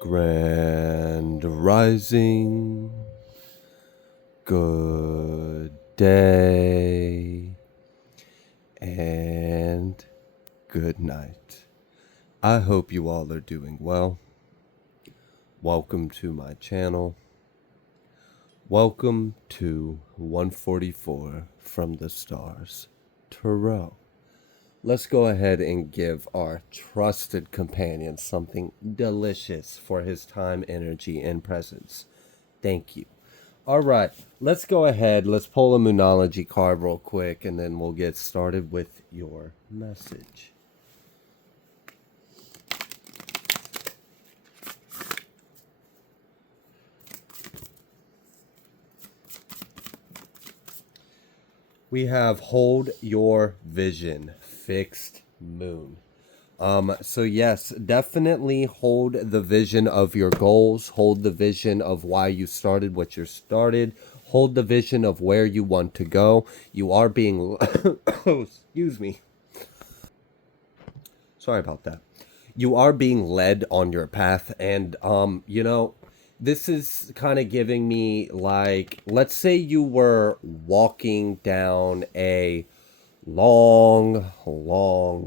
Grand Rising, good day, and good night. I hope you all are doing well. Welcome to my channel. Welcome to 144 from the Stars Tarot. Let's go ahead and give our trusted companion something delicious for his time, energy, and presence. Thank you. All right, let's go ahead. Let's pull a Moonology card real quick, and then we'll get started with your message. We have hold your vision, fixed moon. So yes, definitely hold the vision of your goals, hold the vision of why you started what you started, hold the vision of where you want to go. You are being, oh, excuse me. Sorry about that. You are being led on your path, and this is kind of giving me, like, let's say you were walking down a long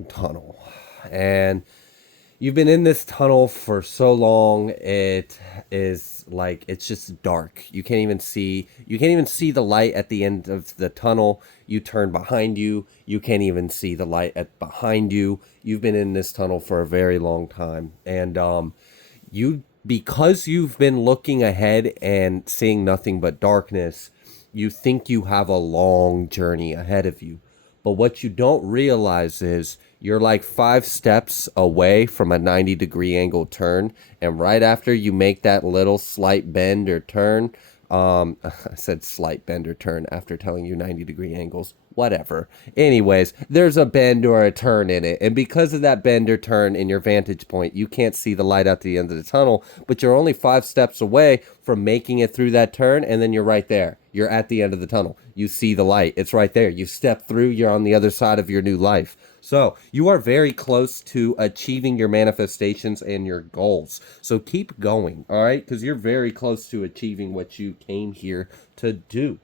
tunnel, and you've been in this tunnel for so long, it is like, it's just dark. You can't even see the light at the end of the tunnel. You turn behind you, you can't even see the light at behind you. You've been in this tunnel for a very long time, and because you've been looking ahead and seeing nothing but darkness, you think you have a long journey ahead of you. But what you don't realize is you're like 5 steps away from a 90-degree angle turn. And right after you make that little slight bend or turn, I said slight bend or turn after telling you 90-degree angles. Whatever. Anyways, there's a bend or a turn in it. And because of that bend or turn in your vantage point, you can't see the light at the end of the tunnel. But you're only 5 steps away from making it through that turn. And then you're right there. You're at the end of the tunnel. You see the light. It's right there. You step through. You're on the other side of your new life. So you are very close to achieving your manifestations and your goals. So keep going, all right? Because you're very close to achieving what you came here to do.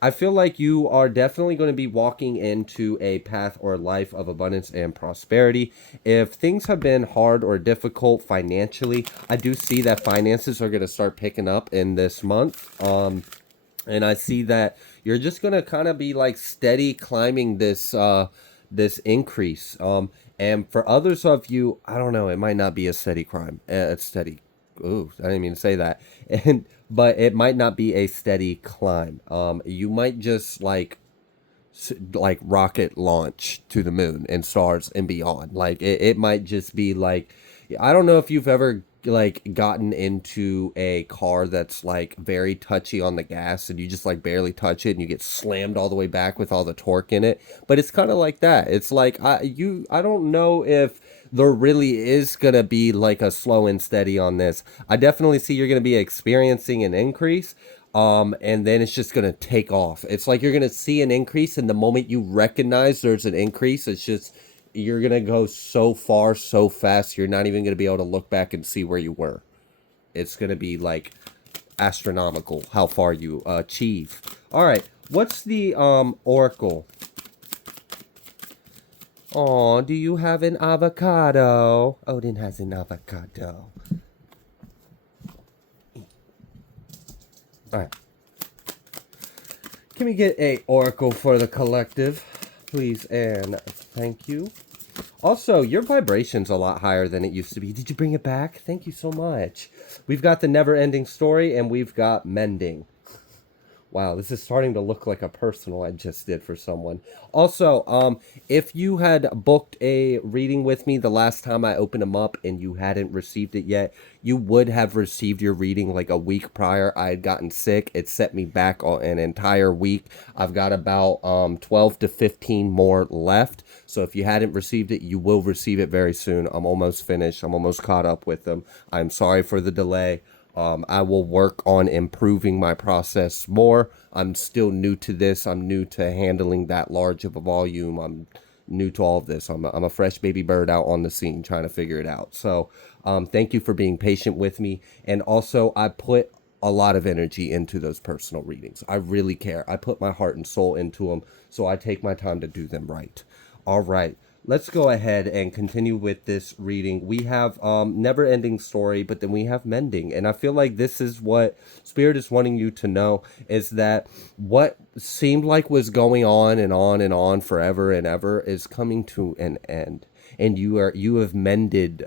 I feel like you are definitely going to be walking into a path or life of abundance and prosperity. If things have been hard or difficult financially, I do see that finances are going to start picking up in this month. And I see that you're just going to kind of be like steady climbing this increase. And for others of you, I don't know, it might not be a steady climb. It's steady. Ooh, I didn't mean to say that. But it might not be a steady climb. You might just like rocket launch to the moon and stars and beyond. Like it might just be like, I don't know if you've ever like gotten into a car that's like very touchy on the gas and you just like barely touch it and you get slammed all the way back with all the torque in it. But it's kind of like that. It's like I don't know if there really is gonna be like a slow and steady on this. I definitely see you're gonna be experiencing an increase, and then it's just gonna take off. It's like you're gonna see an increase, and the moment you recognize there's an increase, it's just you're gonna go so far so fast you're not even gonna be able to look back and see where you were. It's gonna be like astronomical how far you achieve. All right, what's the oracle? Oh, do you have an avocado? Odin has an avocado. All right. Can we get a oracle for the collective, please and thank you. Also, your vibration's a lot higher than it used to be. Did you bring it back? Thank you so much. We've got the never-ending story, and we've got mending. Wow, this is starting to look like a personal I just did for someone. Also, if you had booked a reading with me the last time I opened them up and you hadn't received it yet, you would have received your reading like a week prior. I had gotten sick. It set me back an entire week. I've got about 12 to 15 more left. So if you hadn't received it, you will receive it very soon. I'm almost finished. I'm almost caught up with them. I'm sorry for the delay. I will work on improving my process more. I'm still new to this. I'm new to handling that large of a volume. I'm new to all of this. I'm a fresh baby bird out on the scene trying to figure it out. So thank you for being patient with me. And also, I put a lot of energy into those personal readings. I really care. I put my heart and soul into them, so I take my time to do them right. All right. Let's go ahead and continue with this reading. We have Never Ending Story, but then we have Mending. And I feel like this is what Spirit is wanting you to know, is that what seemed like was going on and on and on forever and ever is coming to an end. And you have mended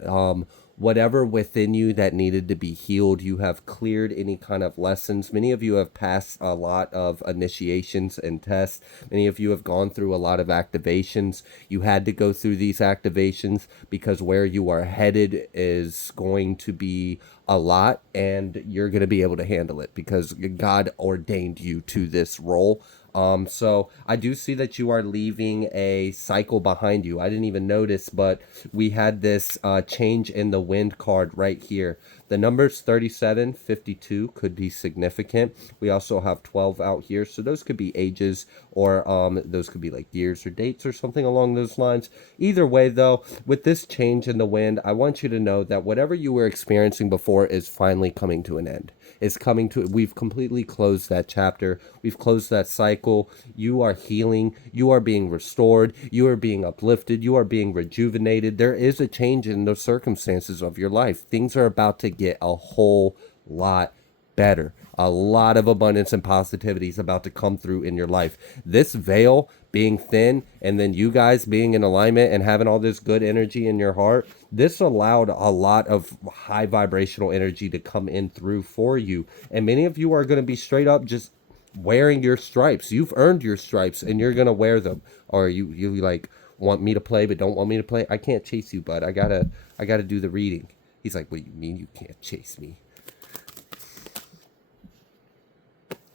whatever within you that needed to be healed. You have cleared any kind of lessons. Many of you have passed a lot of initiations and tests. Many of you have gone through a lot of activations. You had to go through these activations because where you are headed is going to be a lot, and you're going to be able to handle it because God ordained you to this role. So I do see that you are leaving a cycle behind you. I didn't even notice, but we had this change in the wind card right here. The numbers 37, 52 could be significant. We also have 12 out here. So those could be ages, or those could be like years or dates or something along those lines. Either way, though, with this change in the wind, I want you to know that whatever you were experiencing before is finally coming to an end. It's coming to, we've completely closed that chapter. We've closed that cycle. You are healing. You are being restored. You are being uplifted. You are being rejuvenated. There is a change in the circumstances of your life. Things are about to get a whole lot better. A lot of abundance and positivity is about to come through in your life. This veil being thin, and then you guys being in alignment and having all this good energy in your heart, this allowed a lot of high vibrational energy to come in through for you. And many of you are going to be straight up just wearing your stripes. You've earned your stripes and you're going to wear them. Or you like want me to play but don't want me to play. I can't chase you, bud. I gotta do the reading. He's like, what do you mean you can't chase me?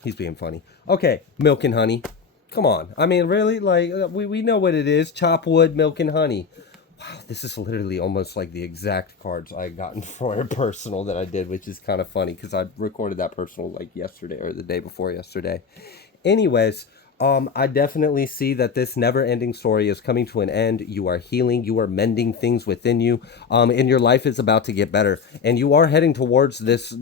He's being funny. Okay, milk and honey. Come on. I mean, really? Like, we know what it is. Chop wood, milk and honey. Wow, this is literally almost like the exact cards I gotten for a personal that I did, which is kind of funny because I recorded that personal like yesterday or the day before yesterday. Anyways, I definitely see that this never-ending story is coming to an end. You are healing. You are mending things within you. And your life is about to get better. And you are heading towards this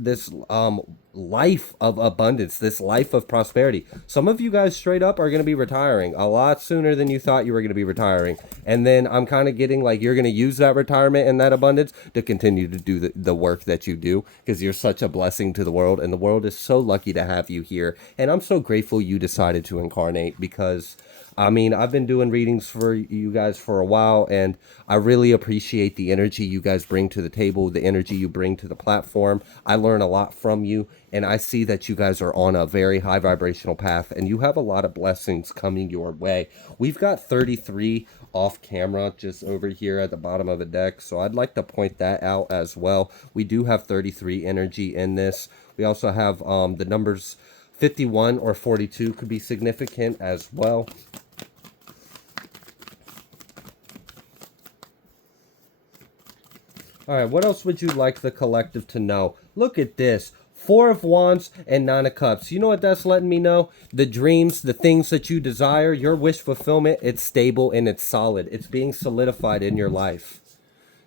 life of abundance, this life of prosperity. Some of you guys straight up are going to be retiring a lot sooner than you thought you were going to be retiring. And then I'm kind of getting like you're going to use that retirement and that abundance to continue to do the work that you do because you're such a blessing to the world. And the world is so lucky to have you here. And I'm so grateful you decided to incarnate because I mean, I've been doing readings for you guys for a while, and I really appreciate the energy you guys bring to the table, the energy you bring to the platform. I learn a lot from you, and I see that you guys are on a very high vibrational path, and you have a lot of blessings coming your way. We've got 33 off camera just over here at the bottom of the deck, so I'd like to point that out as well. We do have 33 energy in this. We also have the numbers 51 or 42 could be significant as well. All right, what else would you like the collective to know? Look at this. 4 of Wands and 9 of Cups. You know what that's letting me know? The dreams, the things that you desire, your wish fulfillment, it's stable and it's solid. It's being solidified in your life.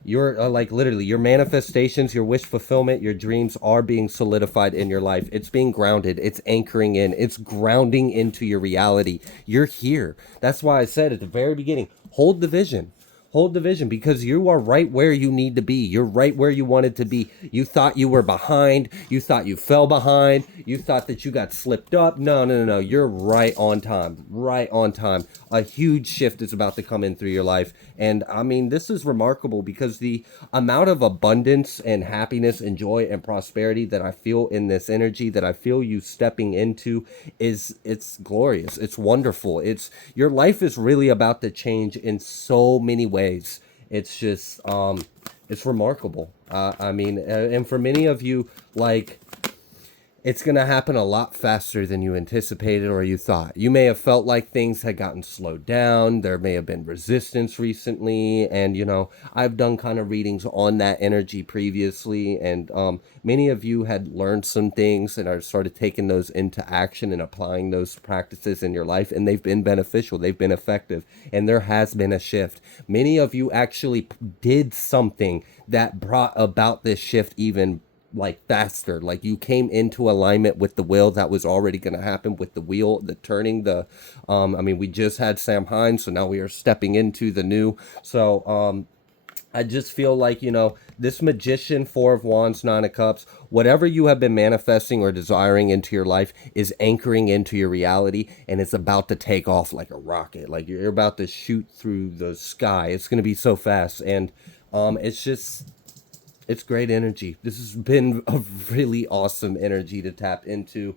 Your like literally your manifestations, your wish fulfillment, your dreams are being solidified in your life. It's being grounded. It's anchoring in. It's grounding into your reality. You're here. That's why I said at the very beginning, hold the vision. Hold the vision because you are right where you need to be. You're right where you wanted to be. You thought you were behind. You thought you fell behind. You thought that you got slipped up. No. You're right on time. Right on time. A huge shift is about to come in through your life. And I mean, this is remarkable because the amount of abundance and happiness and joy and prosperity that I feel in this energy, that I feel you stepping into, it's glorious. It's wonderful. Your life is really about to change in so many ways. It's just it's remarkable. I mean, and for many of you, like, it's going to happen a lot faster than you anticipated or you thought. You may have felt like things had gotten slowed down. There may have been resistance recently. And, I've done kind of readings on that energy previously. And many of you had learned some things and are started taking those into action and applying those practices in your life. And they've been beneficial. They've been effective. And there has been a shift. Many of you actually did something that brought about this shift even like faster. Like you came into alignment with the will that was already going to happen with the wheel, the turning, we just had Sam Hines, so now we are stepping into the new. So I just feel like, this Magician, Four of Wands, Nine of Cups, whatever you have been manifesting or desiring into your life is anchoring into your reality, and it's about to take off like a rocket. Like you're about to shoot through the sky. It's going to be so fast. And it's great energy. This has been a really awesome energy to tap into.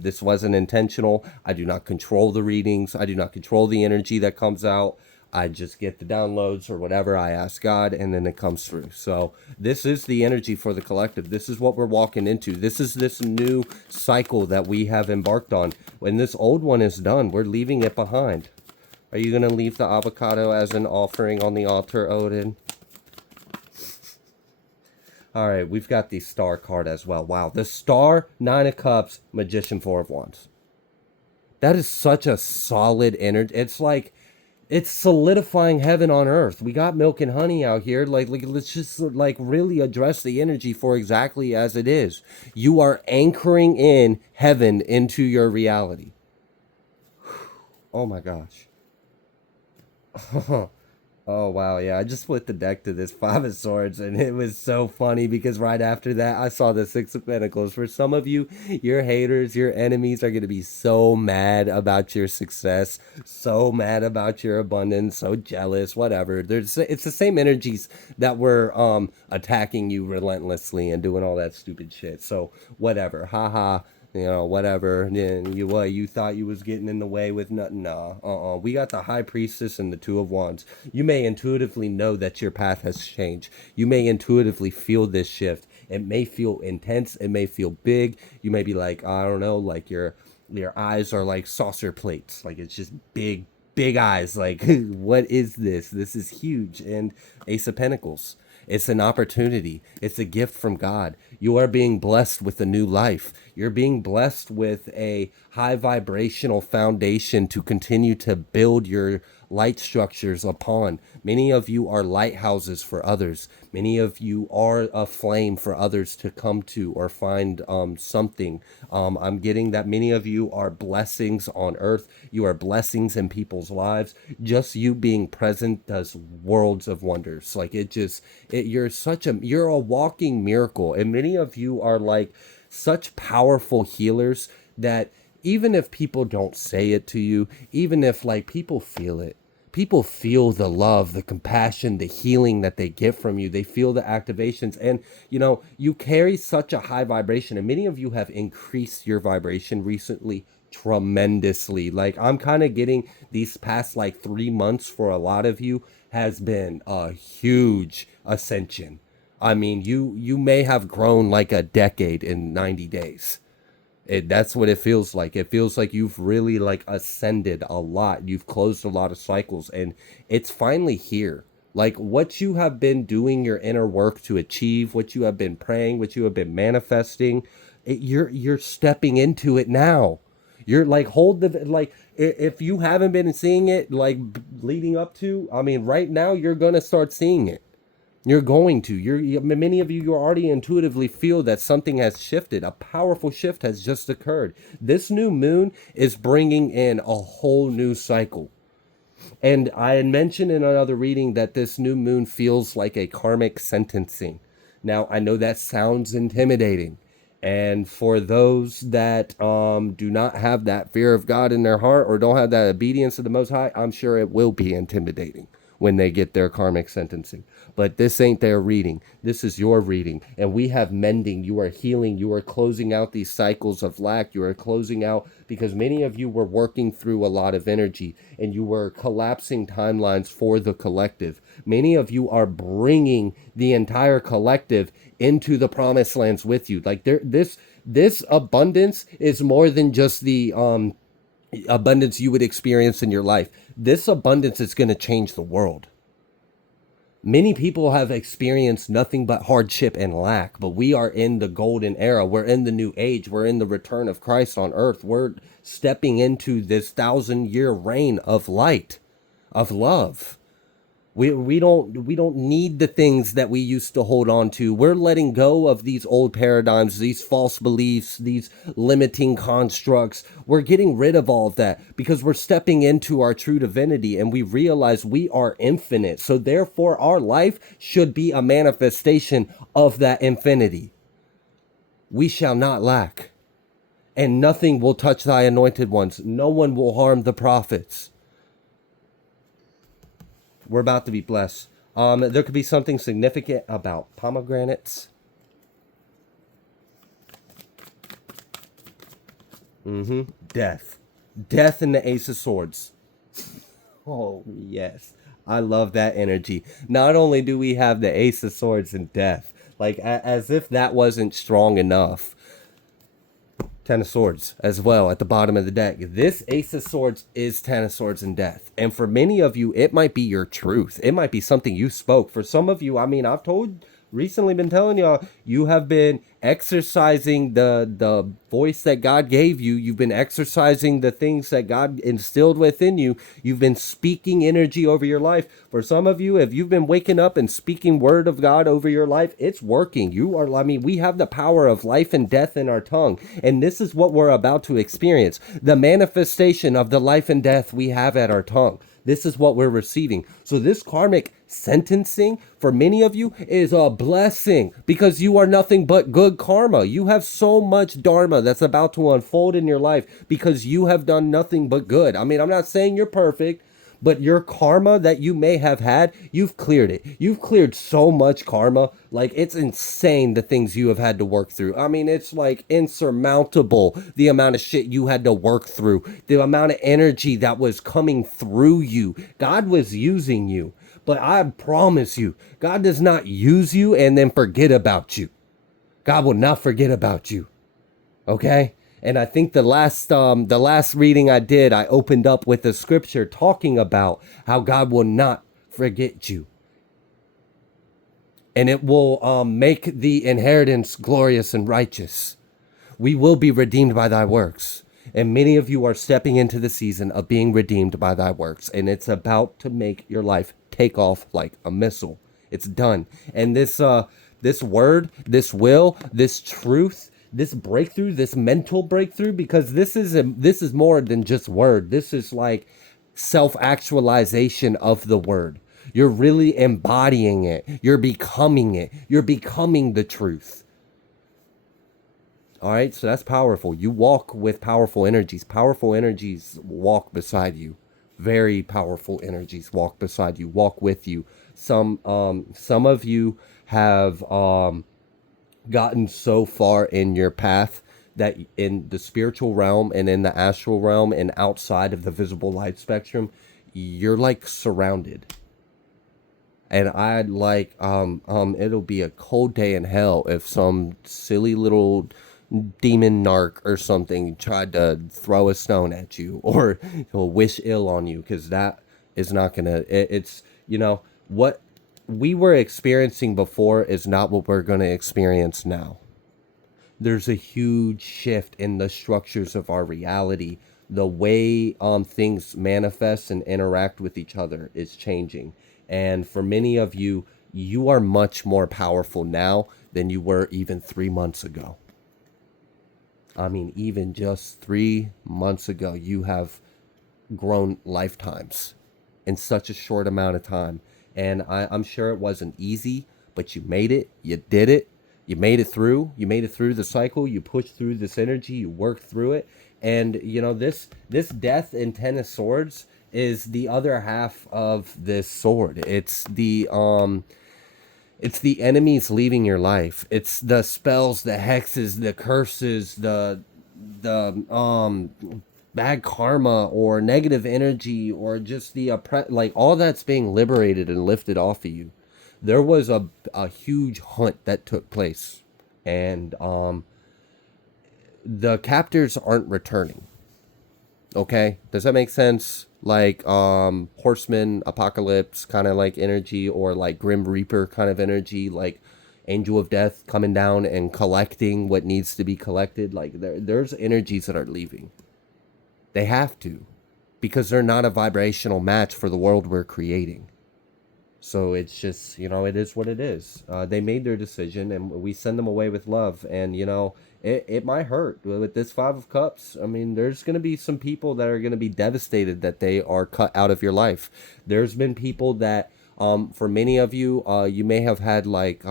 This wasn't intentional. I do not control the readings. I do not control the energy that comes out. I just get the downloads or whatever. I ask God and then it comes through. So this is the energy for the collective. This is what we're walking into. This is this new cycle that we have embarked on. When this old one is done, we're leaving it behind. Are you going to leave the avocado as an offering on the altar, Odin? All right, we've got the Star card as well. Wow, the Star, Nine of Cups, Magician, Four of Wands. That is such a solid energy. It's like, it's solidifying heaven on earth. We got milk and honey out here. Like let's just like really address the energy for exactly as it is. You are anchoring in heaven into your reality. Oh my gosh. Oh, wow. Yeah, I just flipped the deck to this Five of Swords, and it was so funny because right after that, I saw the Six of Pentacles. For some of you, your haters, your enemies are going to be so mad about your success, so mad about your abundance, so jealous, whatever. It's the same energies that were attacking you relentlessly and doing all that stupid shit. So, whatever. Haha. Whatever. Then you thought you was getting in the way with nothing. Nah. We got the High Priestess and the Two of Wands. You may intuitively know that your path has changed. You may intuitively feel this shift. It may feel intense. It may feel big. You may be like, I don't know, like your eyes are like saucer plates. Like it's just big eyes. Like, what is this? This is huge. And Ace of Pentacles. It's an opportunity. It's a gift from God. You are being blessed with a new life. You're being blessed with a high vibrational foundation to continue to build your light structures upon. Many of you are lighthouses for others. Many of you are a flame for others to come to or find something. I'm getting that many of you are blessings on earth. You are blessings in people's lives. Just you being present does worlds of wonders. Like you're a walking miracle. And many of you are like such powerful healers that even if people don't say it to you, even if like people feel it, people feel the love, the compassion, the healing that they get from you. They feel the activations. And, you carry such a high vibration. And many of you have increased your vibration recently tremendously. Like I'm kind of getting these past like 3 months for a lot of you has been a huge ascension. I mean, you may have grown like a decade in 90 days. That's what it feels like. It feels like you've really like ascended a lot. You've closed a lot of cycles and it's finally here. Like what you have been doing your inner work to achieve, what you have been praying, what you have been manifesting, you're stepping into it now. You're like if you haven't been seeing it like leading up to, right now you're going to start seeing it. You're going to. Many of you already intuitively feel that something has shifted. A powerful shift has just occurred. This new moon is bringing in a whole new cycle. And I had mentioned in another reading that this new moon feels like a karmic sentencing. Now, I know that sounds intimidating. And for those that do not have that fear of God in their heart or don't have that obedience to the Most High, I'm sure it will be intimidating. when they get their karmic sentencing. But this ain't their reading. This is your reading. And we have mending. You are healing. You are closing out these cycles of lack. You are closing out because many of you were working through a lot of energy and you were collapsing timelines for the collective. Many of you are bringing the entire collective into the promised lands with you. Like this abundance is more than just the abundance you would experience in your life. This abundance is going to change the world. Many people have experienced nothing but hardship and lack, but we are in the golden era. We're in the new age. We're in the return of Christ on earth. We're stepping into this 1,000-year reign of light, of love. We don't need the things that we used to hold on to. We're letting go of these old paradigms, these false beliefs, these limiting constructs. We're getting rid of all of that because we're stepping into our true divinity and we realize we are infinite. So therefore our life should be a manifestation of that infinity. We shall not lack, and nothing will touch thy anointed ones. No one will harm the prophets. We're about to be blessed. There could be something significant about pomegranates. Death. Death in the Ace of Swords. Oh, yes. I love that energy. Not only do we have the Ace of Swords and death, like as if that wasn't strong enough. Ten of Swords as well at the bottom of the deck. This Ace of Swords is Ten of Swords and death. And for many of you, it might be your truth. It might be something you spoke. For some of you, I mean, I've recently been telling y'all, you have been exercising the voice that God gave you. You've been exercising the things that God instilled within you. You've been speaking energy over your life. For some of you, if you've been waking up and speaking word of God over your life, it's working. We have the power of life and death in our tongue. And this is what we're about to experience. The manifestation of the life and death we have at our tongue. This is what we're receiving. So this karmic sentencing for many of you is a blessing because you are nothing but good karma. You have so much dharma that's about to unfold in your life because you have done nothing but good. I mean, I'm not saying you're perfect, but your karma that you may have had, you've cleared it. You've cleared so much karma. Like, it's insane the things you have had to work through. I mean, it's like insurmountable the amount of shit you had to work through, the amount of energy that was coming through you. God was using you. But I promise you, God does not use you and then forget about you. God will not forget about you. Okay? And I think the last reading I did, I opened up with a scripture talking about how God will not forget you. And it will make the inheritance glorious and righteous. We will be redeemed by thy works. And many of you are stepping into the season of being redeemed by thy works. And it's about to make your life take off like a missile. It's done. And this word, this will, this truth, this breakthrough, this mental breakthrough, because this is more than just word. This is like self-actualization of the word. You're really embodying it. You're becoming it. You're becoming the truth. All right, so that's powerful. You walk with powerful energies. Powerful energies walk beside you. Very powerful energies walk beside you, walk with you. Some of you have gotten so far in your path that in the spiritual realm and in the astral realm and outside of the visible light spectrum, you're like surrounded. And I'd like it'll be a cold day in hell if some silly little demon narc or something tried to throw a stone at you or wish ill on you, because that is not gonna, it's, you know, what we were experiencing before is not what we're gonna experience now. There's a huge shift in the structures of our reality. The way things manifest and interact with each other is changing. And for many of you, you are much more powerful now than you were even 3 months ago. I mean, even just 3 months ago, you have grown lifetimes in such a short amount of time. And I'm sure it wasn't easy, but you made it. You did it. You made it through. You made it through the cycle. You pushed through this energy. You worked through it. And, you know, this death in Ten of Swords is the other half of this sword. It's the enemies leaving your life. It's the spells, the hexes, the curses, the bad karma or negative energy or just the like all that's being liberated and lifted off of you. There was a huge hunt that took place, and the captors aren't returning. Okay, does that make sense? Like horseman apocalypse kind of like energy, or like grim reaper kind of energy, like angel of death coming down and collecting what needs to be collected. Like there's energies that are leaving. They have to, because they're not a vibrational match for the world we're creating. So it's just, it is what it is. They made their decision, and we send them away with love. And, it might hurt with this Five of Cups. I mean, there's going to be some people that are going to be devastated that they are cut out of your life. There's been people that, for many of you, you may have had like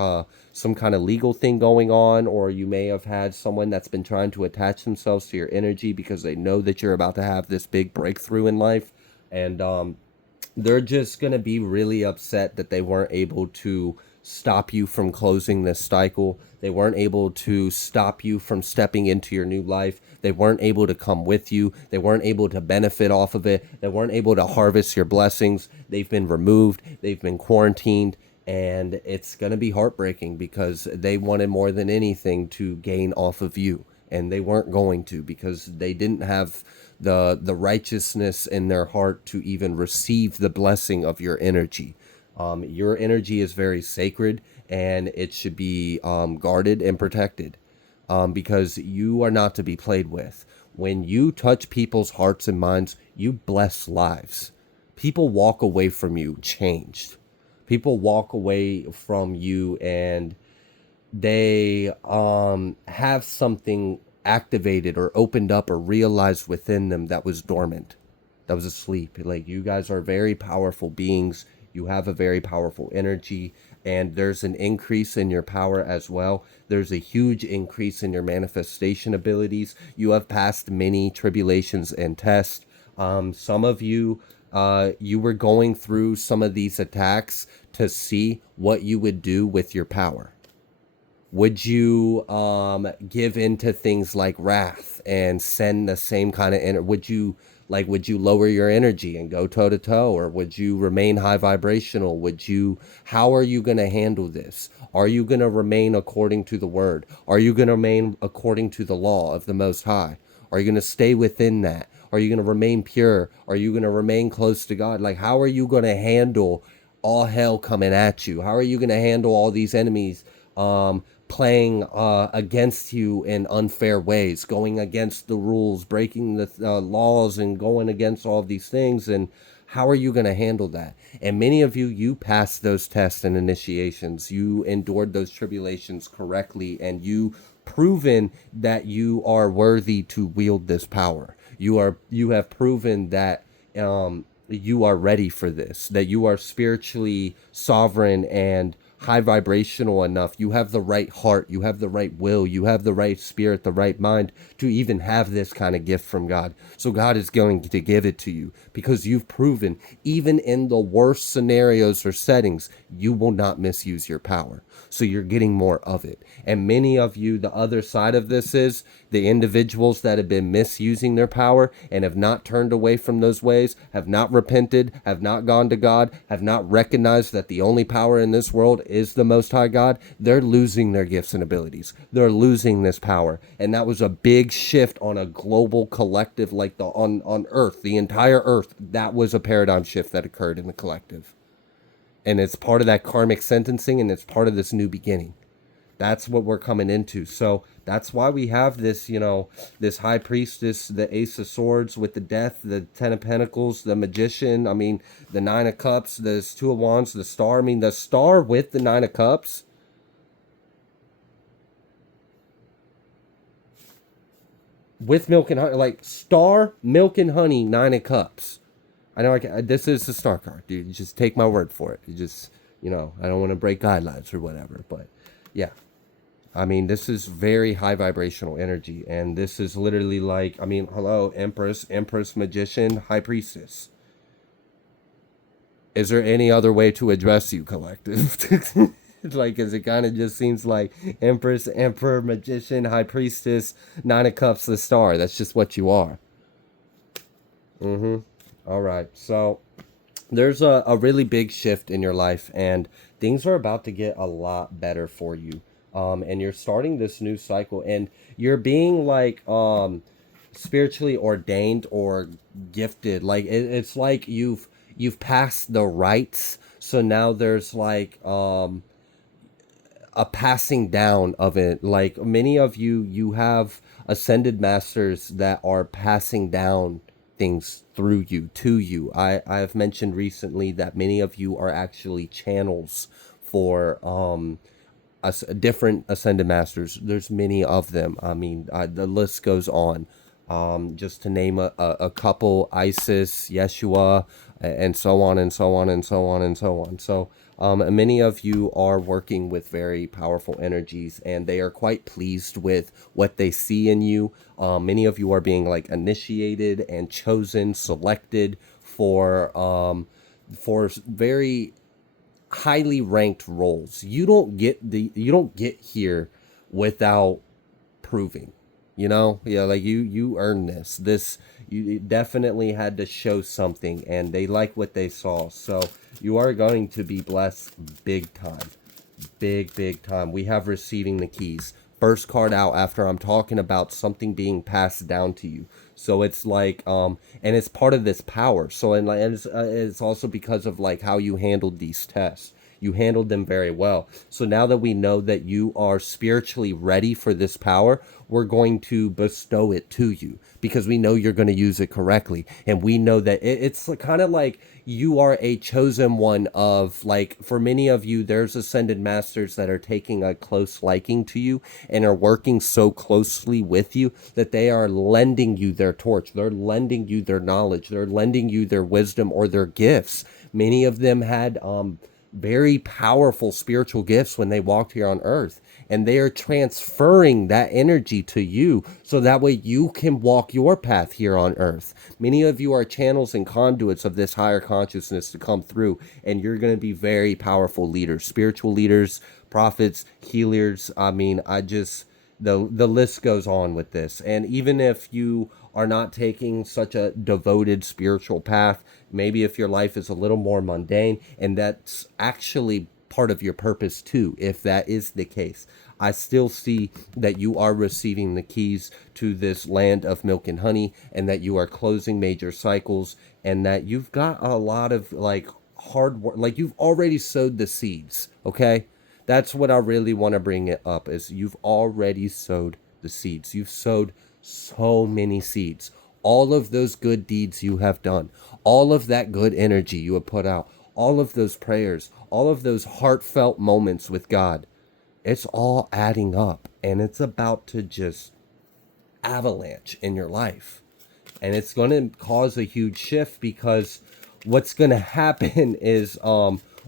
some kind of legal thing going on, or you may have had someone that's been trying to attach themselves to your energy because they know that you're about to have this big breakthrough in life. And, they're just going to be really upset that they weren't able to stop you from closing this cycle. They weren't able to stop you from stepping into your new life. They weren't able to come with you. They weren't able to benefit off of it. They weren't able to harvest your blessings. They've been removed. They've been quarantined. And it's going to be heartbreaking because they wanted more than anything to gain off of you. And they weren't going to, because they didn't have the righteousness in their heart to even receive the blessing of your energy. Your energy is very sacred, and it should be guarded and protected, because you are not to be played with. When you touch people's hearts and minds, you bless lives. People walk away from you changed. People walk away from you and they have something activated or opened up or realized within them that was dormant, that was asleep. Like, you guys are very powerful beings. You have a very powerful energy, and there's an increase in your power as well. There's a huge increase in your manifestation abilities. You have passed many tribulations and tests. Some of you, you were going through some of these attacks to see what you would do with your power. Would you give into things like wrath and send the same kind of energy? Would you lower your energy and go toe to toe, or would you remain high vibrational? How are you going to handle this? Are you going to remain according to the word? Are you going to remain according to the law of the Most High? Are you going to stay within that? Are you going to remain pure? Are you going to remain close to God? Like, how are you going to handle all hell coming at you? How are you going to handle all these enemies playing against you in unfair ways, going against the rules, breaking the laws, and going against all of these things? And how are you going to handle that? And many of you, you passed those tests and initiations. You endured those tribulations correctly, and you proven that you are worthy to wield this power. You have proven that you are ready for this, that you are spiritually sovereign and high vibrational enough. You have the right heart, you have the right will, you have the right spirit, the right mind to even have this kind of gift from God. So God is going to give it to you because you've proven, even in the worst scenarios or settings, you will not misuse your power. So you're getting more of it. And many of you, the other side of this is the individuals that have been misusing their power and have not turned away from those ways, have not repented, have not gone to God, have not recognized that the only power in this world is the Most High God. They're losing their gifts and abilities. They're losing this power. And that was a big shift on a global collective, like on Earth, the entire Earth. That was a paradigm shift that occurred in the collective. And it's part of that karmic sentencing, and it's part of this new beginning. That's what we're coming into. So that's why we have this, this high priestess, the Ace of Swords with the Death, the Ten of Pentacles, the Magician. I mean, the Nine of Cups, the Two of Wands, the Star. I mean, the Star with the Nine of Cups. With milk and honey, like Star, milk and honey, Nine of Cups. I know this is the Star card, dude. You just take my word for it. You just, I don't want to break guidelines or whatever, but yeah. I mean, this is very high vibrational energy, and this is literally like, hello, Empress, Magician, High Priestess. Is there any other way to address you, collective? Like, cause it kind of just seems like Empress, Emperor, Magician, High Priestess, Nine of Cups, the Star. That's just what you are. All right. So there's a really big shift in your life, and things are about to get a lot better for you. And you're starting this new cycle, and you're being like spiritually ordained or gifted. Like it's like you've passed the rites, so now there's like a passing down of it. Like many of you, you have ascended masters that are passing down things through you to you. I have mentioned recently that many of you are actually channels for different ascended masters. There's many of them. I mean, the list goes on. Just to name a couple: Isis, Yeshua, and so on and so on and so on and so on. So many of you are working with very powerful energies, and they are quite pleased with what they see in you. Many of you are being like initiated and chosen, selected for very highly ranked roles. You don't get here without proving. Yeah, like you earned this. You definitely had to show something, and they like what they saw. So you are going to be blessed big time. Big time. We have receiving the keys. First card out after I'm talking about something being passed down to you. So it's like and it's part of this power. So and like it's also because of like how you handled these tests. You handled them very well. So now that we know that you are spiritually ready for this power, we're going to bestow it to you because we know you're going to use it correctly. And we know that it's kind of like you are a chosen one of, like, for many of you, there's ascended masters that are taking a close liking to you and are working so closely with you that they are lending you their torch. They're lending you their knowledge. They're lending you their wisdom or their gifts. Many of them had very powerful spiritual gifts when they walked here on earth, and they are transferring that energy to you so that way you can walk your path here on earth. Many of you are channels and conduits of this higher consciousness to come through, and you're going to be very powerful leaders, spiritual leaders, prophets, healers. I mean, the list goes on with this. And even if you are not taking such a devoted spiritual path, maybe if your life is a little more mundane, and that's actually part of your purpose too, if that is the case, I still see that you are receiving the keys to this land of milk and honey, and that you are closing major cycles, and that you've got a lot of like hard work, like you've already sowed the seeds. Okay, that's what I really want to bring it up, is you've already sowed the seeds. You've sowed so many seeds. All of those good deeds you have done, all of that good energy you have put out, all of those prayers, all of those heartfelt moments with God, it's all adding up, and it's about to just avalanche in your life. And it's going to cause a huge shift, because what's going to happen is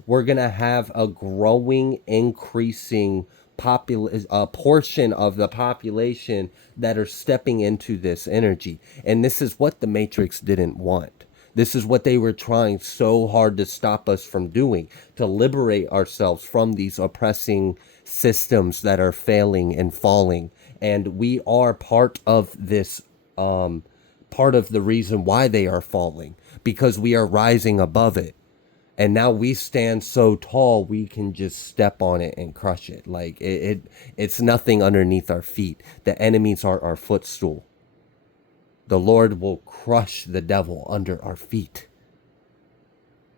we're going to have a growing, increasing portion of the population that are stepping into this energy. And this is what the Matrix didn't want. This is what they were trying so hard to stop us from doing, to liberate ourselves from these oppressing systems that are failing and falling. And we are part of this, part of the reason why they are falling, because we are rising above it. And now we stand so tall, we can just step on it and crush it. Like it's nothing underneath our feet. The enemies are our footstool. The Lord will crush the devil under our feet.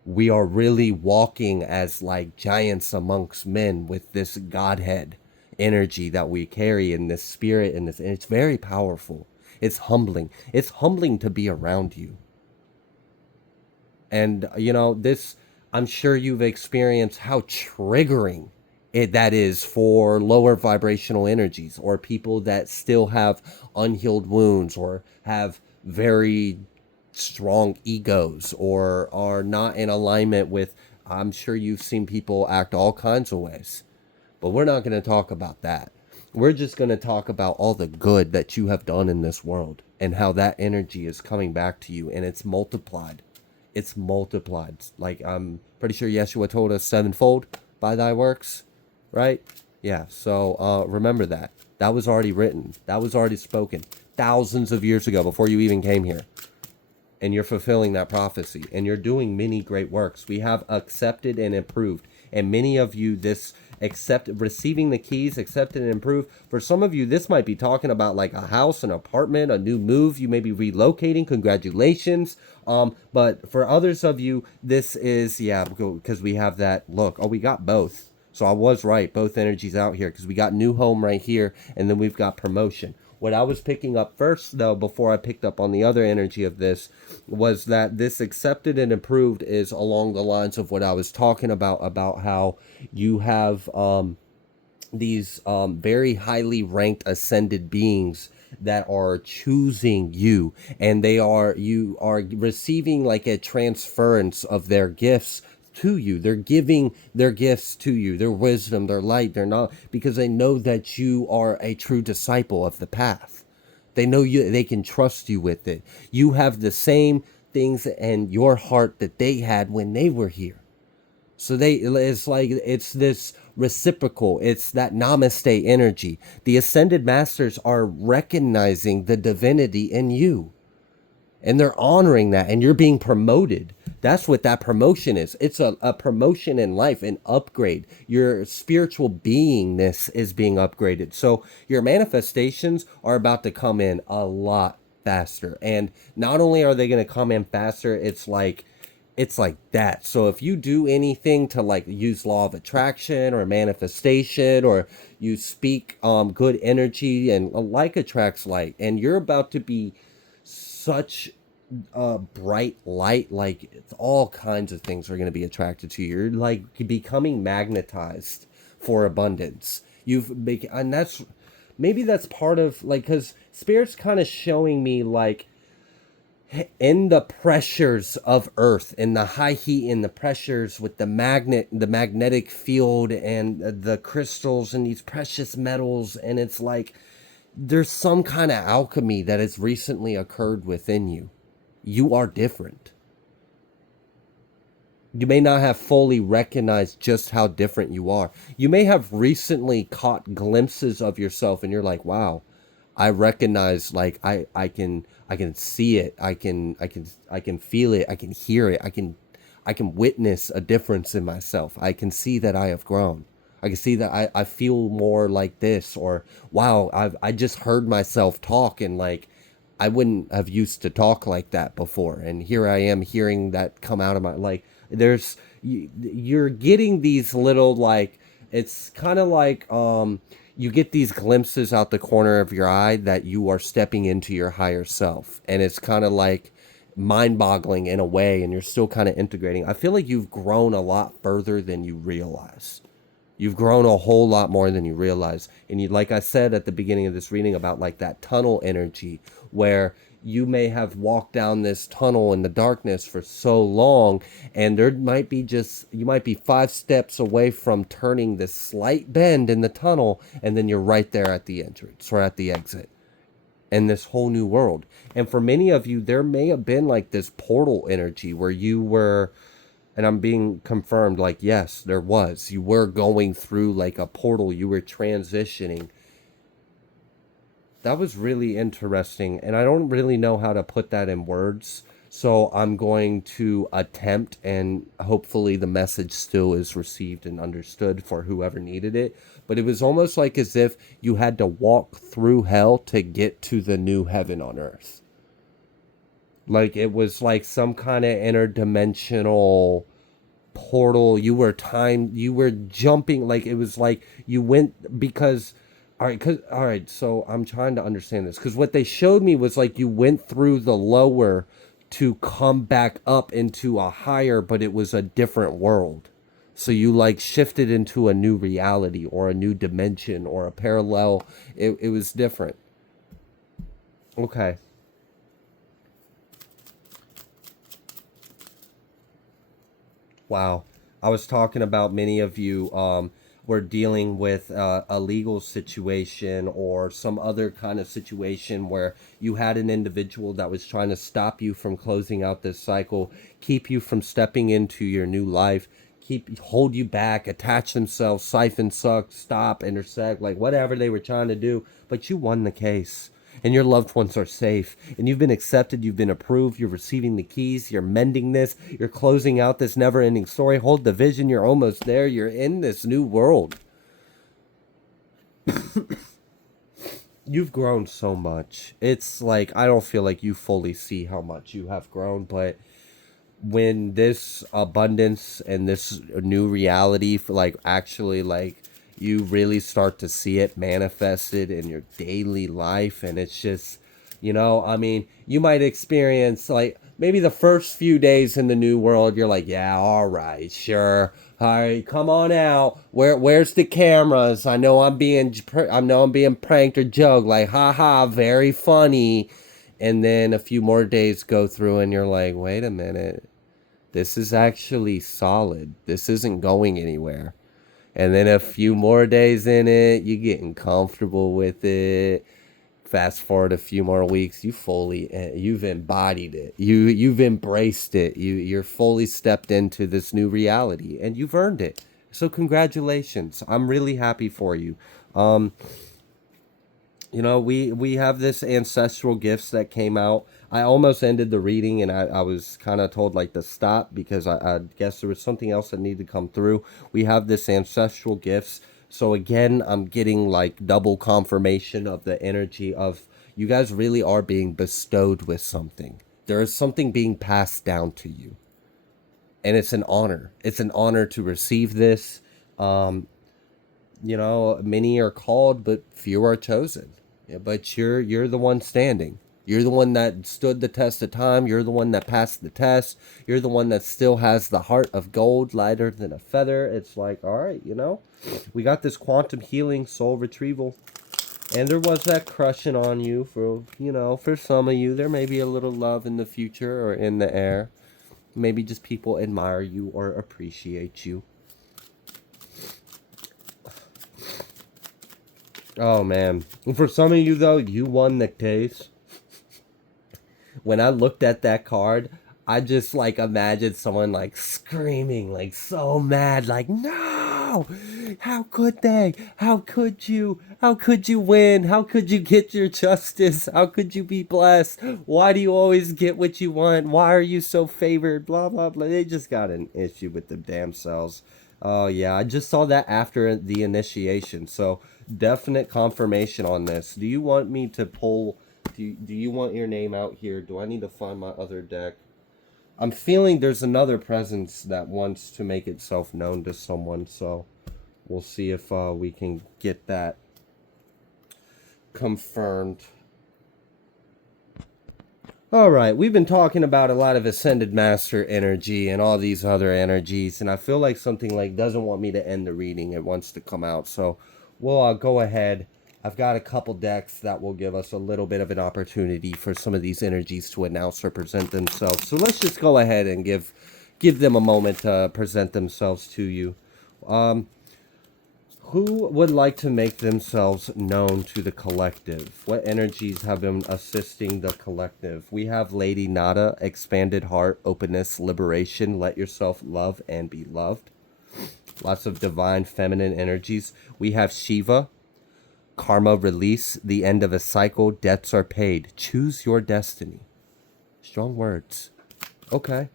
We are really walking as like giants amongst men with this Godhead energy that we carry, in this spirit, and it's very powerful. It's humbling. It's humbling to be around you. And this, I'm sure you've experienced how triggering that is for lower vibrational energies, or people that still have unhealed wounds, or have very strong egos, or are not in alignment with, I'm sure you've seen people act all kinds of ways. But we're not going to talk about that. We're just going to talk about all the good that you have done in this world, and how that energy is coming back to you, and it's multiplied. it's multiplied. Like, I'm pretty sure Yeshua told us sevenfold by thy works, right? Yeah, so remember that. That was already written. That was already spoken thousands of years ago before you even came here. And you're fulfilling that prophecy. And you're doing many great works. We have accepted and improved. And many of you, this receiving the keys, accepted and improved. For some of you, this might be talking about like a house, an apartment, a new move. You may be relocating. Congratulations. But for others of you, this is, yeah, because we have that look. Oh, we got both. So I was right. Both energies out here because we got new home right here. And then we've got promotion. What I was picking up first, though, before I picked up on the other energy of this, was that this accepted and improved is along the lines of what I was talking about how you have these very highly ranked ascended beings that are choosing you, and you are receiving like a transference of their gifts to you. They're giving their gifts to you, their wisdom, their light, their knowledge, because they know that you are a true disciple of the path. They know you, they can trust you with it. You have the same things in your heart that they had when they were here. So it's like, it's this reciprocal, it's that namaste energy. The ascended masters are recognizing the divinity in you, and they're honoring that, and you're being promoted. That's what that promotion is. It's a promotion in life, an upgrade. Your spiritual beingness is being upgraded. So your manifestations are about to come in a lot faster. And not only are they going to come in faster, it's like that. So if you do anything to like use law of attraction or manifestation, or you speak good energy, and like attracts like, and you're about to be such a bright light, like all kinds of things are going to be attracted to you. You're like becoming magnetized for abundance. And that's, maybe that's part of like, because spirit's kind of showing me like, in the pressures of earth, in the high heat, in the pressures with the magnetic field and the crystals and these precious metals, and it's like there's some kind of alchemy that has recently occurred within you. You are different. You may not have fully recognized just how different you are. You may have recently caught glimpses of yourself and you're like, wow, I recognize, like I can see it. I can feel it. I can hear it. I can witness a difference in myself. I can see that I have grown. I can see that I feel more like this, or wow, I just heard myself talk, and like I wouldn't have used to talk like that before, and here I am hearing that come out of my, like, you're getting these little, like, it's kind of like you get these glimpses out the corner of your eye that you are stepping into your higher self, and it's kind of like mind-boggling in a way, and you're still kind of integrating. I feel like you've grown a lot further than you realize. You've grown a whole lot more than you realize. And you, like I said at the beginning of this reading about like that tunnel energy, where you may have walked down this tunnel in the darkness for so long, and there might be you might be 5 steps away from turning this slight bend in the tunnel, and then you're right there at the entrance or at the exit in this whole new world. And for many of you, there may have been like this portal energy where you were, and I'm being confirmed, like, yes, there was. You were going through like a portal. You were transitioning. That was really interesting. And I don't really know how to put that in words. So I'm going to attempt, and hopefully the message still is received and understood for whoever needed it. But it was almost like as if you had to walk through hell to get to the new heaven on earth. Like it was like some kind of interdimensional portal. You were jumping, like it was like you went, because all right, so I'm trying to understand this, because what they showed me was like you went through the lower to come back up into a higher, but it was a different world. So you like shifted into a new reality or a new dimension or a parallel. It was different. Okay. Wow. I was talking about many of you. were dealing with a legal situation or some other kind of situation where you had an individual that was trying to stop you from closing out this cycle, keep you from stepping into your new life, hold you back, attach themselves, siphon, suck, stop, intersect, like whatever they were trying to do, but you won the case. And your loved ones are safe, and you've been accepted, you've been approved, you're receiving the keys, you're mending this, you're closing out this never-ending story. Hold the vision, you're almost there, you're in this new world. You've grown so much. It's like, I don't feel like you fully see how much you have grown, but when this abundance and this new reality for like actually like you really start to see it manifested in your daily life, and it's just, I mean, you might experience like maybe the first few days in the new world, you're like, yeah, all right, sure, all right, come on out, where's the cameras, I know I'm being pranked or joked, like, haha, very funny. And then a few more days go through and you're like, wait a minute, this is actually solid. This isn't going anywhere. And then a few more days in it, you're getting comfortable with it. Fast forward a few more weeks, you've embodied it. You've embraced it. You're fully stepped into this new reality, and you've earned it. So congratulations. I'm really happy for you. We have this ancestral gifts that came out. I almost ended the reading, and I was kind of told like to stop because I guess there was something else that needed to come through. We have this ancestral gifts. So again, I'm getting like double confirmation of the energy of you guys really are being bestowed with something. There is something being passed down to you. And it's an honor. It's an honor to receive this. Many are called, but few are chosen. Yeah, but you're the one standing. You're the one that stood the test of time. You're the one that passed the test. You're the one that still has the heart of gold, lighter than a feather. It's like, all right, we got this quantum healing soul retrieval. And there was that crushing on you for some of you. There may be a little love in the future or in the air. Maybe just people admire you or appreciate you. Oh, man. For some of you, though, you won the case. When I looked at that card, I just, like, imagined someone, like, screaming, like, so mad, like, no! How could they? How could you? How could you win? How could you get your justice? How could you be blessed? Why do you always get what you want? Why are you so favored? Blah, blah, blah. They just got an issue with them damn selves. Oh, yeah. I just saw that after the initiation. So, definite confirmation on this. Do you want me to pull... Do you want your name out here? Do I need to find my other deck? I'm feeling there's another presence that wants to make itself known to someone. So, we'll see if we can get that confirmed. All right, we've been talking about a lot of Ascended Master energy and all these other energies, and I feel like something like doesn't want me to end the reading. It wants to come out, so we'll go ahead. I've got a couple decks that will give us a little bit of an opportunity for some of these energies to announce or present themselves. So let's just go ahead and give them a moment to present themselves to you. Who would like to make themselves known to the collective? What energies have been assisting the collective? We have Lady Nada, expanded heart, openness, liberation, let yourself love and be loved. Lots of divine feminine energies. We have Shiva, karma release, the end of a cycle, debts are paid. Choose your destiny. Strong words. Okay.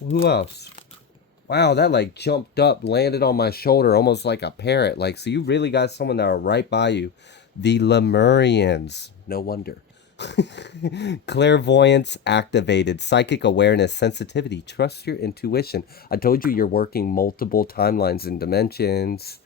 Who else? Wow, that like jumped up, landed on my shoulder almost like a parrot. Like, so you really got someone that are right by you. The Lemurians. No wonder. Clairvoyance activated. Psychic awareness, sensitivity. Trust your intuition. I told you you're working multiple timelines and dimensions.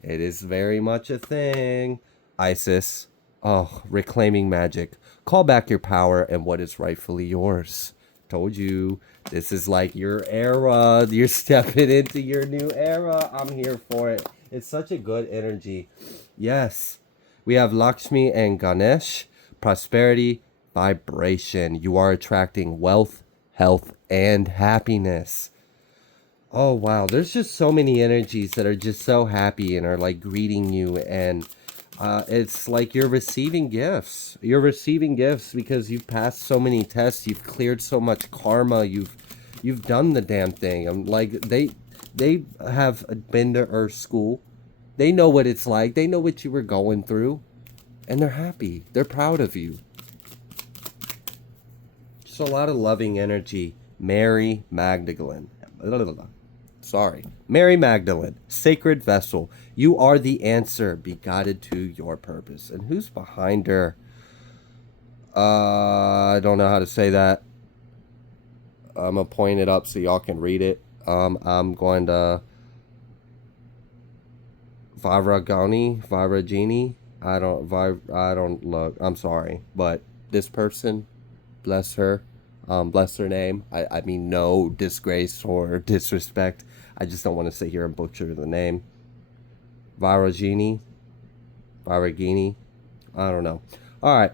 It is very much a thing. Isis. Oh, reclaiming magic. Call back your power and what is rightfully yours. Told you. This is like your era. You're stepping into your new era. I'm here for it. It's such a good energy. Yes. We have Lakshmi and Ganesh. Prosperity, vibration. You are attracting wealth, health, and happiness. Oh, wow. There's just so many energies that are just so happy and are like greeting you. And it's like you're receiving gifts. You're receiving gifts because you've passed so many tests. You've cleared so much karma. You've done the damn thing. I'm like, they have been to Earth school. They know what it's like. They know what you were going through. And they're happy. They're proud of you. Just a lot of loving energy. Mary Magdalene. Sorry. Mary Magdalene, sacred vessel. You are the answer. Be guided to your purpose. And who's behind her? I don't know how to say that. I'm going to point it up so y'all can read it. I'm going to... Viragini. I don't look. I'm sorry. But this person, bless her. Bless her name. I mean, no disgrace or disrespect. I just don't want to sit here and butcher the name. Viragini. Viragini. I don't know. All right.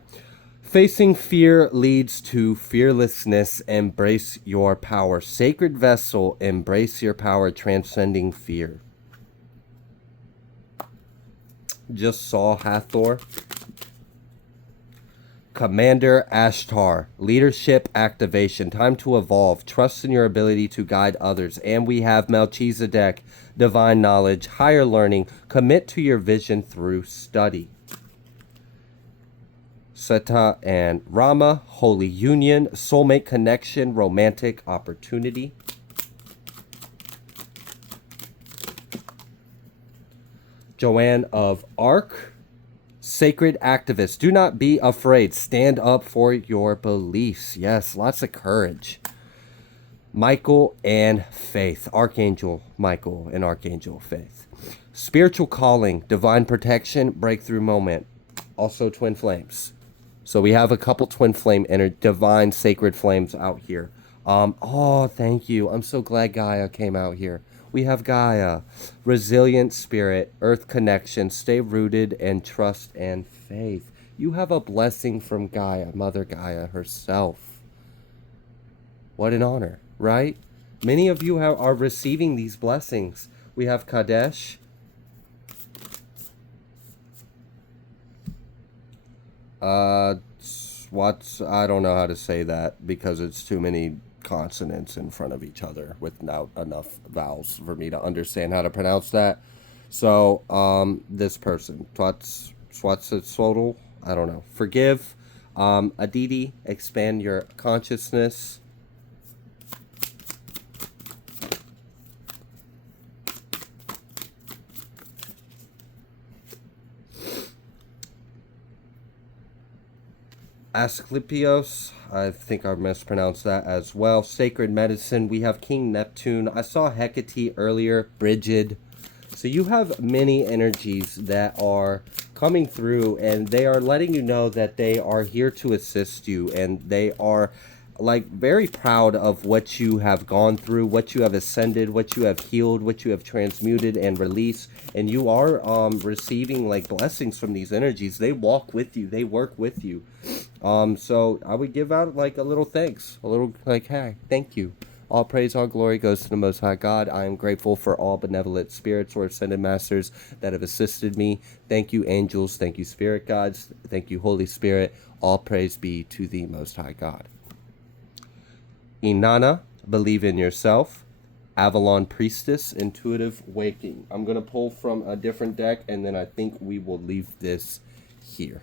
Facing fear leads to fearlessness. Embrace your power. Sacred vessel, embrace your power, transcending fear. Just saw Hathor. Commander Ashtar, leadership activation, time to evolve, trust in your ability to guide others. And we have Melchizedek, divine knowledge, higher learning, commit to your vision through study. Seta and Rama, holy union, soulmate connection, romantic opportunity. Joanne of Arc, sacred activist. Do not be afraid. Stand up for your beliefs. Yes, lots of courage. Michael and Faith. Archangel Michael and Archangel Faith. Spiritual calling, divine protection, breakthrough moment. Also twin flames. So we have a couple twin flame divine sacred flames out here. Oh, thank you. I'm so glad Gaia came out here. We have Gaia, resilient spirit, earth connection, stay rooted and trust and faith. You have a blessing from Gaia, Mother Gaia herself. What an honor, right? Many of you are receiving these blessings. We have Kadesh. I don't know how to say that because it's too many consonants in front of each other without enough vowels for me to understand how to pronounce that. So, this person, Swatsitsodal, I don't know. Forgive. Aditi, expand your consciousness. Asclepios, I think I mispronounced that as well. Sacred medicine, we have King Neptune. I saw Hecate earlier, Brigid. So you have many energies that are coming through and they are letting you know that they are here to assist you and they are like very proud of what you have gone through, what you have ascended, what you have healed, what you have transmuted and released, and you are receiving like blessings from these energies. They walk with you, they work with you. So I would give out like a little thanks, a little like, hey, thank you. All praise, all glory goes to the Most High God. I am grateful for all benevolent spirits or ascended masters that have assisted me. Thank you, angels. Thank you, spirit guides. Thank you, Holy Spirit. All praise be to the Most High God. Inanna, believe in yourself. Avalon Priestess, intuitive waking. I'm going to pull from a different deck, and then I think we will leave this here.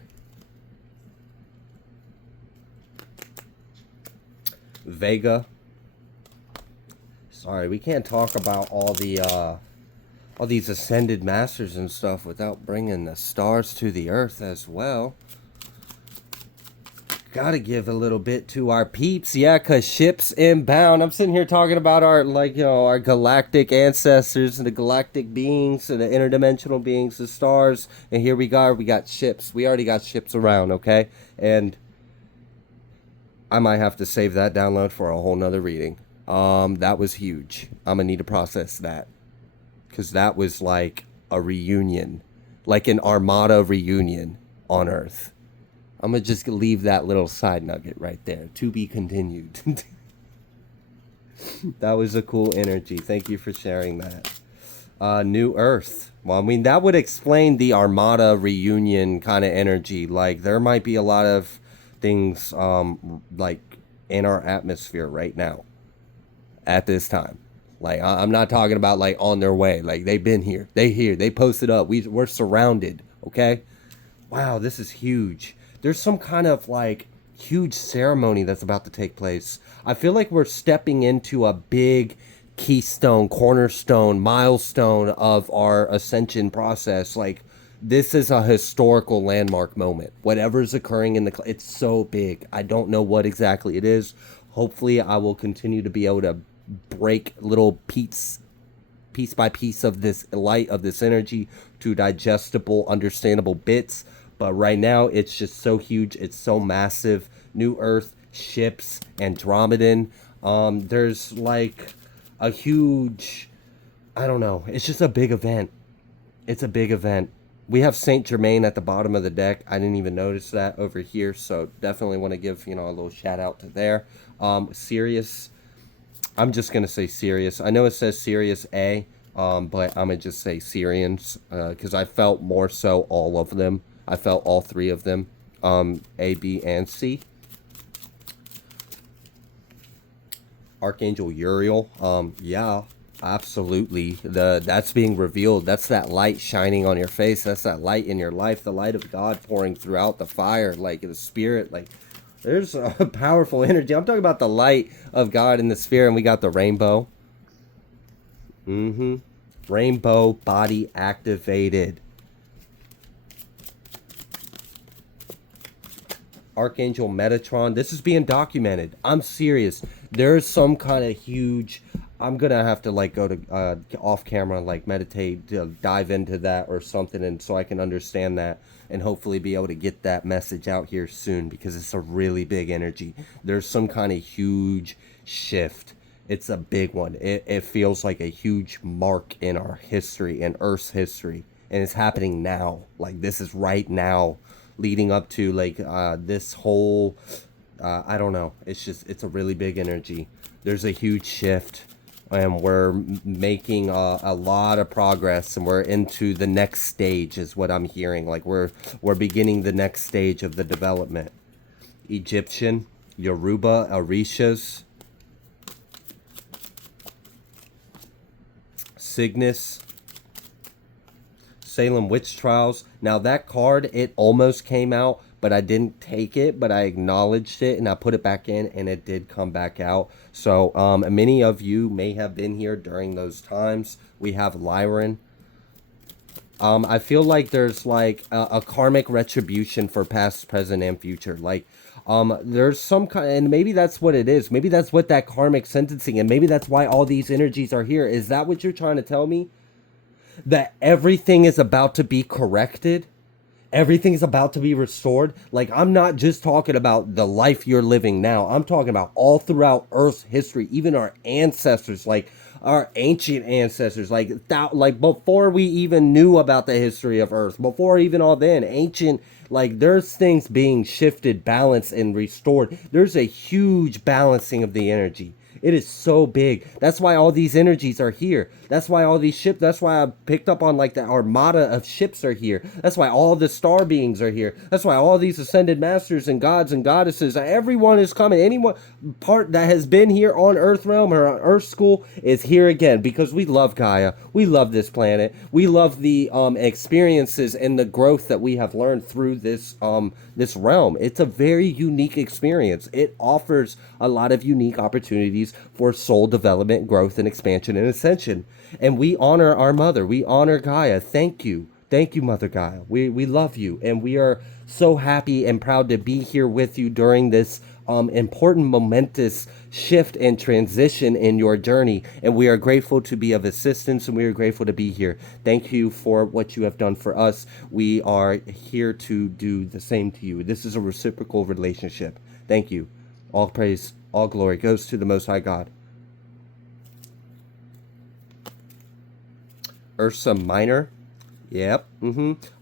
Vega. Sorry, we can't talk about all these ascended masters and stuff without bringing the stars to the earth as well. Gotta give a little bit to our peeps, yeah, cause ships inbound. I'm sitting here talking about our, like, you know, our galactic ancestors and the galactic beings and the interdimensional beings, the stars, and here we got ships. We already got ships around, okay? And I might have to save that download for a whole nother reading. That was huge. I'm gonna need to process that. Because that was like a reunion. Like an Armada reunion on Earth. I'm gonna just leave that little side nugget right there. To be continued. That was a cool energy. Thank you for sharing that. New Earth. Well, I mean, that would explain the Armada reunion kind of energy. Like, there might be a lot of things, like, in our atmosphere right now at this time. Like, I'm not talking about, like, on their way. Like, they've been here. They here. They posted up. We're surrounded. Okay? Wow, this is huge. There's some kind of, like, huge ceremony that's about to take place. I feel like we're stepping into a big keystone, cornerstone, milestone of our ascension process. Like, this is a historical landmark moment. Whatever's occurring in it's so big. I don't know what exactly it is. Hopefully, I will continue to be able to break little piece by piece of this light, of this energy, to digestible, understandable bits. But right now, it's just so huge. It's so massive. New Earth, ships, Andromedan. There's like a huge, I don't know. It's just a big event. It's a big event. We have Saint Germain at the bottom of the deck. I didn't even notice that over here. So definitely want to give, a little shout out to there. Sirius. I'm just going to say Sirius. I know it says Sirius A, but I'm going to just say Syrians, because I felt more so all of them. I felt all three of them, A, B, and C. Archangel Uriel, yeah, absolutely. That's being revealed. That's that light shining on your face. That's that light in your life, the light of God pouring throughout the fire, like the spirit, like there's a powerful energy. I'm talking about the light of God in the sphere, and we got the rainbow. Rainbow body activated. Archangel Metatron. This is being documented. I'm serious. There's some kind of huge... I'm going to have to like go to off camera and like meditate, dive into that or something, and so I can understand that and hopefully be able to get that message out here soon, because it's a really big energy. There's some kind of huge shift. It's a big one. It feels like a huge mark in our history, in Earth's history, and it's happening now. Like, this is right now, leading up to like this whole I don't know, it's a really big energy. There's a huge shift, and we're making a lot of progress, and we're into the next stage is what I'm hearing. Like, we're beginning the next stage of the development. Egyptian, Yoruba, Orishas, Cygnus, Salem Witch Trials. Now that card, it almost came out, but I didn't take it, but I acknowledged it and I put it back in, and it did come back out. So many of you may have been here during those times. We have Lyran. I feel like there's like a karmic retribution for past, present, and future. Like, there's some kind, and maybe that's what it is. Maybe that's what that karmic sentencing, and maybe that's why all these energies are here. Is that what you're trying to tell me? That everything is about to be corrected? Everything's about to be restored? Like, I'm not just talking about the life you're living now. I'm talking about all throughout Earth's history, even our ancestors, like our ancient ancestors, like before we even knew about the history of Earth, before even all then, ancient, like there's things being shifted, balanced, and restored. There's a huge balancing of the energy. It is so big. That's why all these energies are here. That's why all these ships, that's why I picked up on like the armada of ships are here. That's why all the star beings are here. That's why all these ascended masters and gods and goddesses, everyone is coming. Anyone part that has been here on Earth realm or on Earth school is here again, because we love Gaia. We love this planet. We love the experiences and the growth that we have learned through this this realm. It's a very unique experience. It offers a lot of unique opportunities for soul development, growth, and expansion and ascension. And we honor our mother. We honor Gaia. Thank you. Thank you, Mother Gaia. We love you. And we are so happy and proud to be here with you during this important, momentous shift and transition in your journey. And we are grateful to be of assistance, and we are grateful to be here. Thank you for what you have done for us. We are here to do the same to you. This is a reciprocal relationship. Thank you. All praise, all glory goes to the Most High God. Ursa Minor. Yep.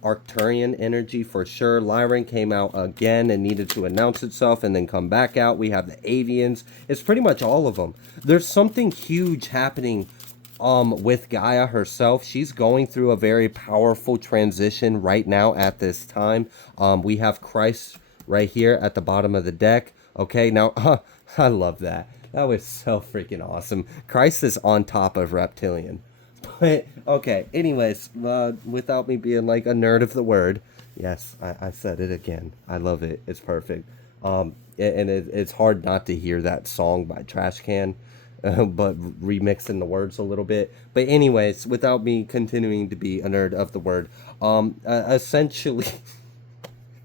Arcturian energy for sure. Lyran came out again and needed to announce itself and then come back out. We have the avians. It's pretty much all of them. There's something huge happening with Gaia herself. She's going through a very powerful transition right now at this time. We have Christ right here at the bottom of the deck. Okay, now I love that. That was so freaking awesome. Christ is on top of Reptilian. But okay, anyways, without me being like a nerd of the word, yes, I said it again. I love it. It's perfect. It's hard not to hear that song by Trash Can, but remixing the words a little bit. But anyways, without me continuing to be a nerd of the word, essentially,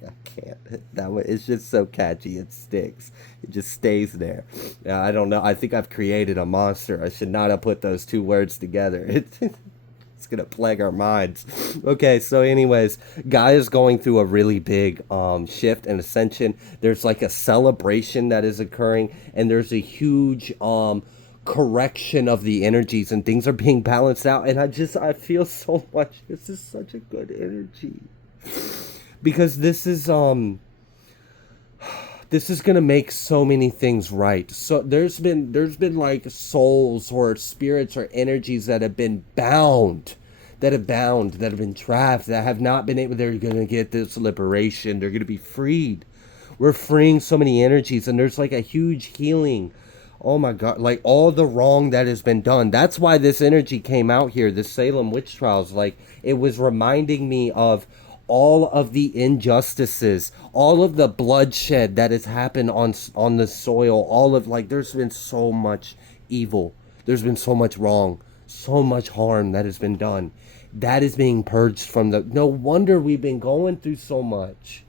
I can't. That way, it's just so catchy. It sticks. It just stays there. I don't know. I think I've created a monster. I should not have put those two words together. It's gonna plague our minds. Okay, so anyways, Gaia's going through a really big shift and ascension. There's like a celebration that is occurring, and there's a huge correction of the energies, and things are being balanced out. And I feel so much. This is such a good energy. Because this is gonna make so many things right. So there's been like souls or spirits or energies that have been bound, that have been trapped, that have not been able. They're gonna get this liberation. They're gonna be freed. We're freeing so many energies, and there's like a huge healing. Oh my God, like all the wrong that has been done. That's why this energy came out here, the Salem witch trials. Like, it was reminding me of all of the injustices, all of the bloodshed that has happened on the soil, all of, like, there's been so much evil. There's been so much wrong, so much harm that has been done. That is being purged from the... No wonder we've been going through so much.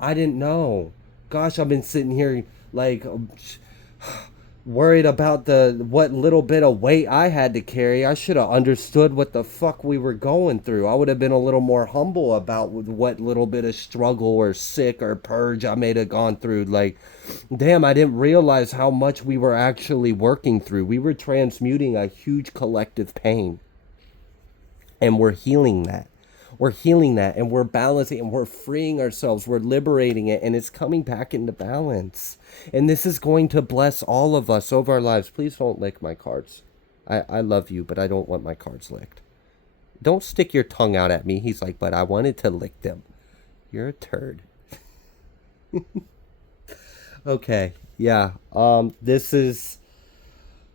I didn't know. Gosh, I've been sitting here like worried about what little bit of weight I had to carry. I should have understood what the fuck we were going through. I would have been a little more humble about what little bit of struggle or sick or purge I may have gone through. Like, damn, I didn't realize how much we were actually working through. We were transmuting a huge collective pain, and we're healing that. We're healing that, and we're balancing, and we're freeing ourselves. We're liberating it, and it's coming back into balance. And this is going to bless all of us over our lives. Please don't lick my cards. I love you, but I don't want my cards licked. Don't stick your tongue out at me. He's like, but I wanted to lick them. You're a turd. Okay, yeah. This is...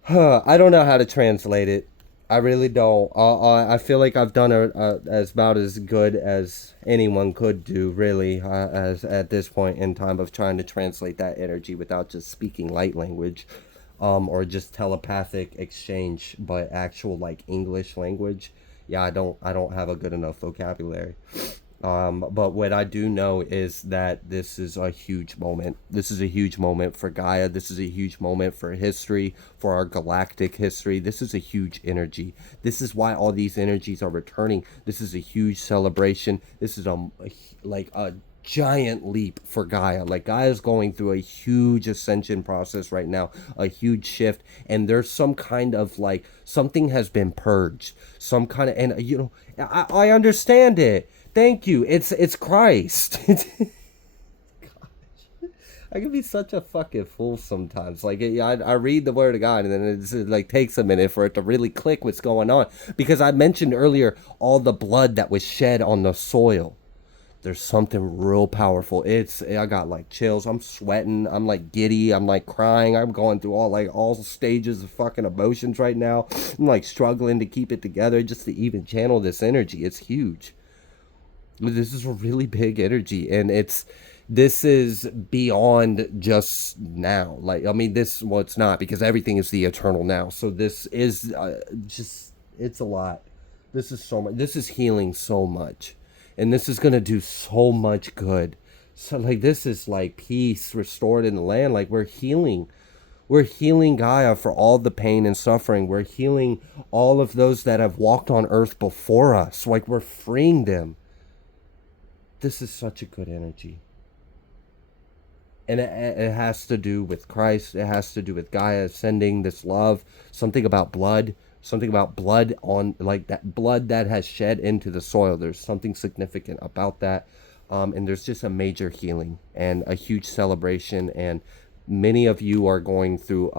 I don't know how to translate it. I really don't. I feel like I've done as about as good as anyone could do, really, as at this point in time of trying to translate that energy without just speaking light language, or just telepathic exchange, but actual like English language. Yeah, I don't have a good enough vocabulary. But what I do know is that this is a huge moment. This is a huge moment for Gaia. This is a huge moment for history, for our galactic history. This is a huge energy. This is why all these energies are returning. This is a huge celebration. This is like a giant leap for Gaia. Like, Gaia's going through a huge ascension process right now, a huge shift, and there's some kind of like something has been purged, some kind of, and you know, I understand it. Thank you. It's Christ. Gosh, I can be such a fucking fool sometimes. Like, I read the word of God, and then it like takes a minute for it to really click what's going on. Because I mentioned earlier all the blood that was shed on the soil. There's something real powerful. I got like chills. I'm sweating. I'm like giddy. I'm like crying. I'm going through all stages of fucking emotions right now. I'm like struggling to keep it together just to even channel this energy. It's huge. This is a really big energy, and this is beyond just now. Like, I mean, well, it's not, because everything is the eternal now. So this is it's a lot. This is so much. This is healing so much, and this is gonna do so much good. So like, this is like peace restored in the land. Like, we're healing Gaia for all the pain and suffering. We're healing all of those that have walked on earth before us. Like, we're freeing them. This is such a good energy. And it has to do with Christ. It has to do with Gaia ascending, this love, something about blood. something about blood on, like that blood that has shed into the soil. There's something significant about that. And there's just a major healing and a huge celebration. And many of you are going through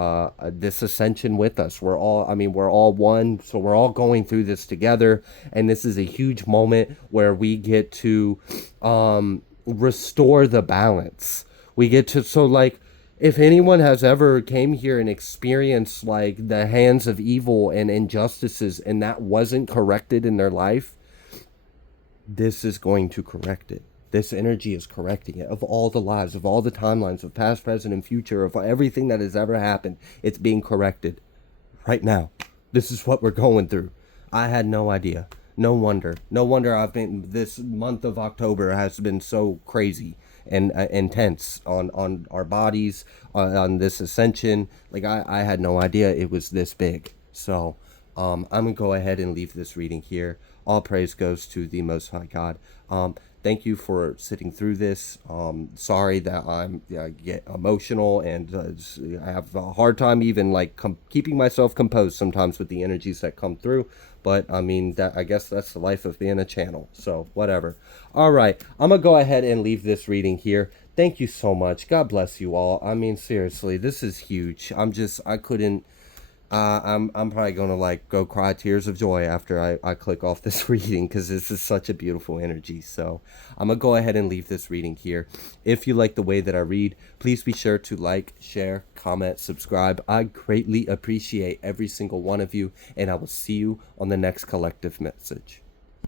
this ascension with us. We're all, I mean, we're all one, so we're all going through this together. And this is a huge moment where we get to restore the balance. We get to, so like, if anyone has ever came here and experienced like the hands of evil and injustices and that wasn't corrected in their life, this is going to correct it. This energy is correcting it. Of all the lives, of all the timelines, of past, present, and future, of everything that has ever happened, it's being corrected right now. This is what we're going through. I had no idea. No wonder. No wonder I've been, this month of October has been so crazy and intense on our bodies, on this ascension. Like, I had no idea it was this big. So I'm going to go ahead and leave this reading here. All praise goes to the Most High God. Thank you for sitting through this. Sorry that I get emotional and I have a hard time even like keeping myself composed sometimes with the energies that come through. But I mean, that, I guess that's the life of being a channel. So whatever. All right, I'm gonna go ahead and leave this reading here. Thank you so much. God bless you all. I mean, seriously, this is huge. I couldn't. I'm probably gonna like go cry tears of joy after I click off this reading, because this is such a beautiful energy. So I'm gonna go ahead and leave this reading here. If you like the way that I read, please be sure to like, share, comment, subscribe. I greatly appreciate every single one of you, and I will see you on the next collective message.